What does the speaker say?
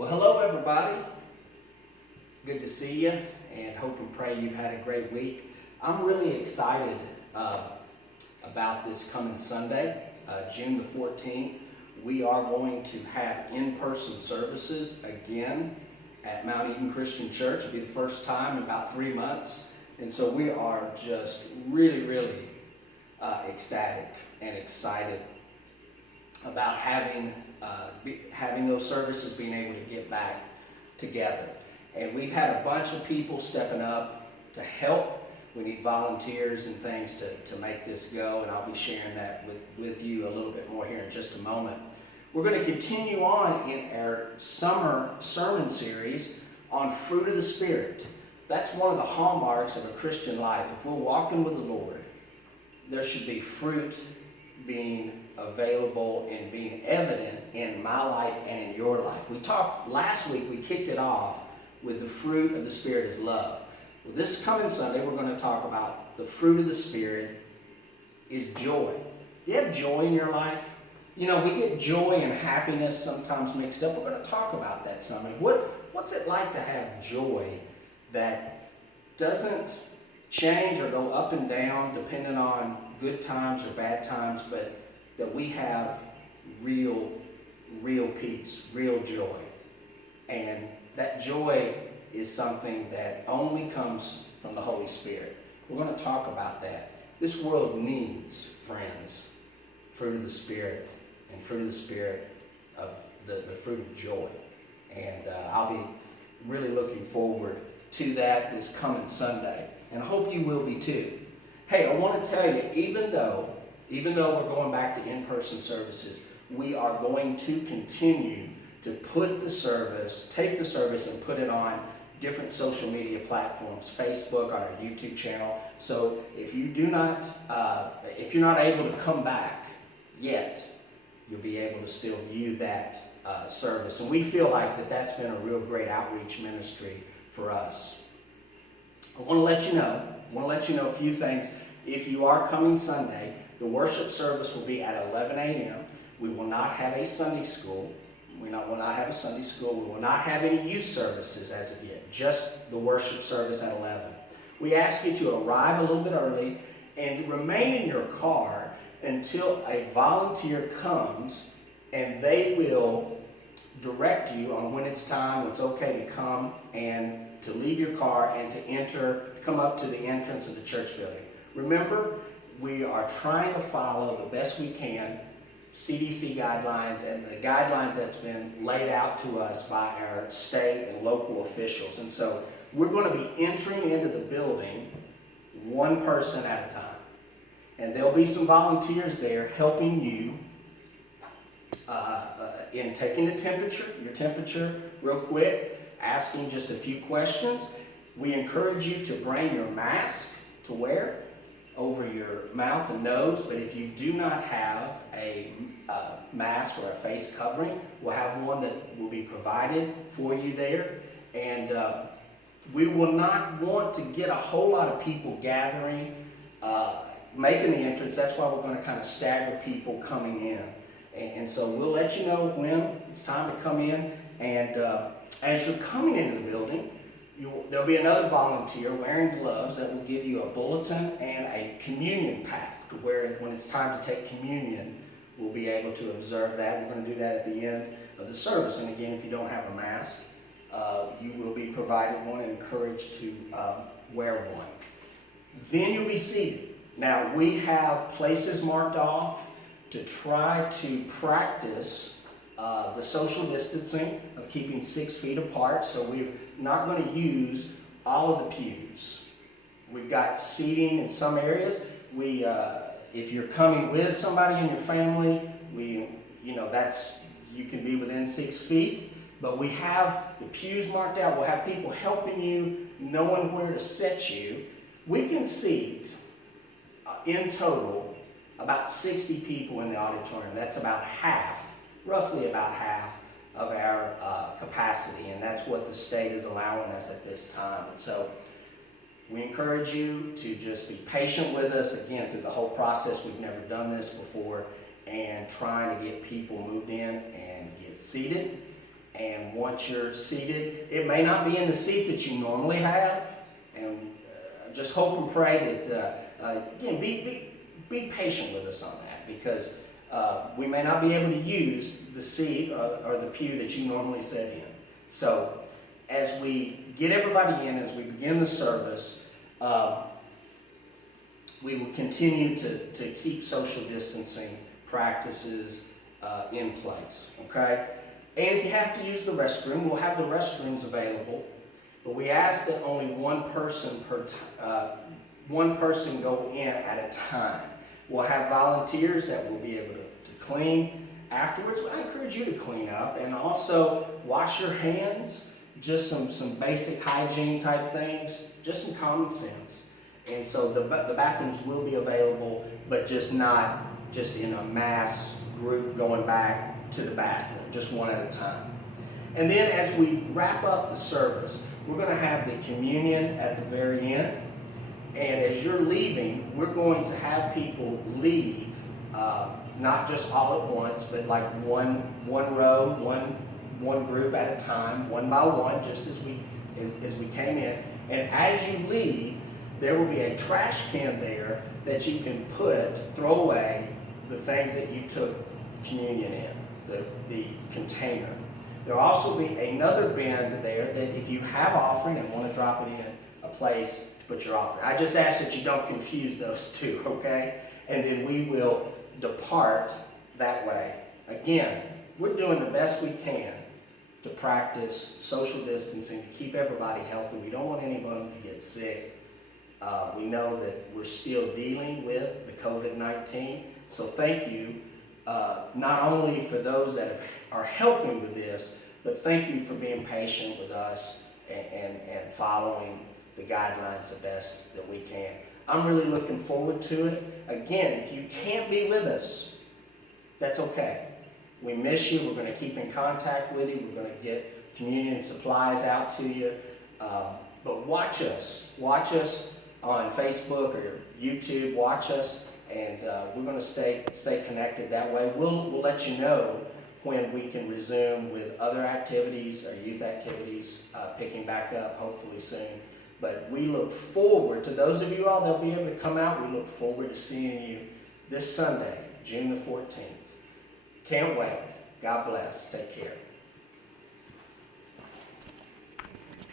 Well, hello everybody. Good to see you, and hope and pray you've had a great week. I'm really excited about this coming Sunday, June the 14th. We are going to have in-person services again at Mount Eden Christian Church. It'll be the first time in about 3 months. And so we are just really ecstatic and excited about having those services, being able to get back together. And we've had a bunch of people stepping up to help. We need volunteers and things to make this go, and I'll be sharing that with you a little bit more here in just a moment. We're going to continue on in our summer sermon series on fruit of the Spirit. That's one of the hallmarks of a Christian life. If we're walking with the Lord, there should be fruit being available and being evident in my life and in your life. We talked last week, we kicked it off with the fruit of the Spirit is love. Well, this coming Sunday, we're going to talk about the fruit of the Spirit is joy. Do you have joy in your life? You know, we get joy and happiness sometimes mixed up. We're going to talk about that Sunday. What's it like to have joy that doesn't change or go up and down depending on good times or bad times, but that we have real peace, real joy. And that joy is something that only comes from the Holy Spirit. We're going to talk about that. This world needs, friends, fruit of the Spirit, and fruit of the Spirit of the fruit of joy. And I'll be really looking forward to that this coming Sunday. And I hope you will be too. Hey, I want to tell you, even though we're going back to in-person services, we are going to continue to take the service and put it on different social media platforms, Facebook, on our YouTube channel. So if you're not able to come back yet, you'll be able to still view that service. And we feel like that's been a real great outreach ministry for us. I want to let you know a few things. If you are coming Sunday, the worship service will be at 11 a.m. We will not have a Sunday school. We will not have a Sunday school. We will not have any youth services as of yet, just the worship service at 11. We ask you to arrive a little bit early and remain in your car until a volunteer comes, and they will direct you on when it's time, when it's okay to come and to leave your car and to come up to the entrance of the church building. Remember, we are trying to follow the best we can CDC guidelines and the guidelines that's been laid out to us by our state and local officials. And so we're going to be entering into the building one person at a time. And there'll be some volunteers there helping you in taking your temperature real quick, asking just a few questions. We encourage you to bring your mask to wear over your mouth and nose, but if you do not have a mask or a face covering, we'll have one that will be provided for you there. And we will not want to get a whole lot of people gathering, making the entrance. That's why we're going to kind of stagger people coming in. And so we'll let you know when it's time to come in. And as you're coming into the building, there'll be another volunteer wearing gloves that will give you a bulletin and a communion pack, to where when it's time to take communion, we'll be able to observe that. We're going to do that at the end of the service. And again, if you don't have a mask, you will be provided one and encouraged to wear one. Then you'll be seated. Now, we have places marked off to try to practice the social distancing of keeping 6 feet apart. So we're not going to use all of the pews. We've got seating in some areas. If you're coming with somebody in your family, you can be within 6 feet. But we have the pews marked out. We'll have people helping you, knowing where to set you. We can seat in total about 60 people in the auditorium. That's about roughly about half of our capacity, and that's what the state is allowing us at this time. And so we encourage you to just be patient with us, again, through the whole process. We've never done this before, and trying to get people moved in and get seated. And once you're seated, it may not be in the seat that you normally have. And just hope and pray that, again, be patient with us on that, because we may not be able to use the seat or the pew that you normally sit in. So as we get everybody in, as we begin the service, we will continue to keep social distancing practices in place, okay? And if you have to use the restroom, we'll have the restrooms available, but we ask that only one person go in at a time. We'll have volunteers that will be able to clean. Afterwards, I encourage you to clean up and also wash your hands, just some basic hygiene type things, just some common sense. And so the bathrooms will be available, but just not just in a mass group going back to the bathroom, just one at a time. And then as we wrap up the service, we're going to have the communion at the very end. And as you're leaving, we're going to have people leave, not just all at once, but like one row, one group at a time, one by one, just as we came in. And as you leave, there will be a trash can there that you can throw away the things that you took communion in, the container. There will also be another bin there that if you have offering and want to drop it in, a place to put your offering. I just ask that you don't confuse those two, okay? And then we will depart that way. Again, we're doing the best we can to practice social distancing, to keep everybody healthy. We don't want anyone to get sick. We know that we're still dealing with the COVID-19. So thank you, not only for those that are helping with this, but thank you for being patient with us and following the guidelines the best that we can. I'm really looking forward to it. Again, if you can't be with us, that's okay. We miss you. We're going to keep in contact with you. We're going to get communion supplies out to you. But watch us. Watch us on Facebook or YouTube. Watch us, and we're going to stay connected that way. We'll let you know when we can resume with other activities or youth activities, picking back up hopefully soon. But we look forward to those of you all that will be able to come out. We look forward to seeing you this Sunday, June the 14th. Can't wait. God bless. Take care.